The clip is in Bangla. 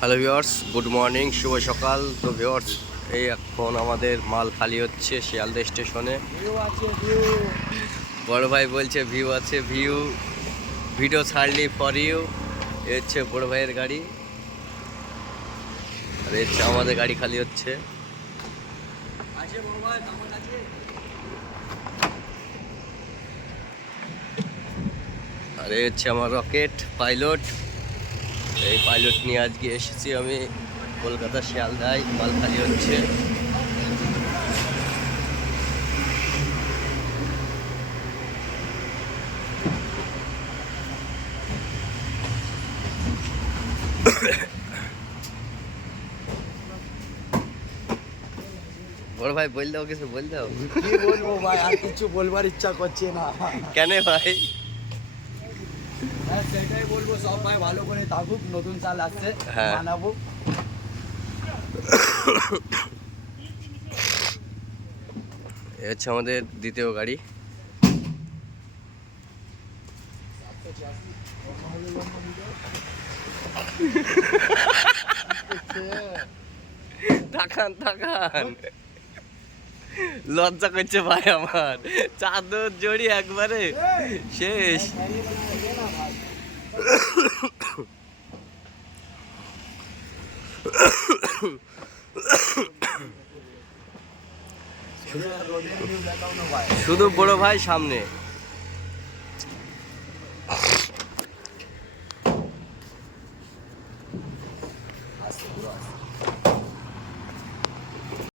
হ্যালো ভিউয়ার্স, গুড মর্নিং, শুভ সকাল। তো ভিউয়ার্স, এই এখন আমাদের মাল খালি হচ্ছে শিয়ালদা স্টেশনে। বড় ভাই বলছে ভিউ আছে, ভিডিও ছাড়লি ফর ইউ। এ হচ্ছে বড় ভাইয়ের গাড়ি, আর এ হচ্ছে আমাদের গাড়ি খালি হচ্ছে। আর এ হচ্ছে আমার রকেট পাইলট। এই পাইলট নিয়ে আজকে এসেছি আমি কলকাতা শিয়ালদায়। মাল খালি হচ্ছে। বড় ভাই বল দাও, কিছু বল দাও। কি বলবো ভাই, আর কিছু বলবার ইচ্ছা করছে না। কেন ভাই? হ্যাঁ, সেটাই বলবো, সব ভাই ভালো করে থাকুক। নতুন সাল আসছে, হ্যাঁ। বানাবো। এ হচ্ছে আমাদের দ্বিতীয় গাড়ি। তাকান তাকান, লজ্জা করছে ভাই আমার। চাদর জড়ি একবারে শেষ। শুধু বড় ভাই সামনে।